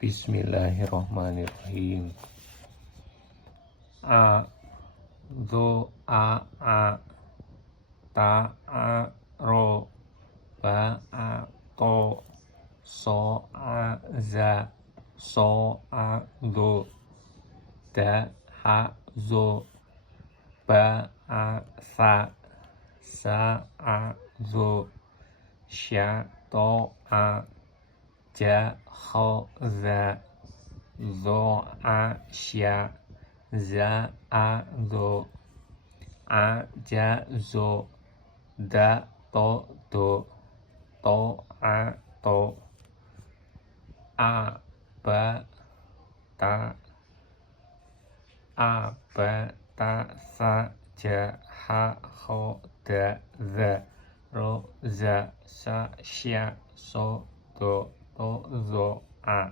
Bismillahirrahmanirrahim. A zo a ta a ro ba a to so a za so a zo da ha zo ba a sa a zo sha to a ja ho za zo a sha za a zo a ja zo da to do to a to a ba ta sa ja ha ho da za ro za sa sha so do to zo a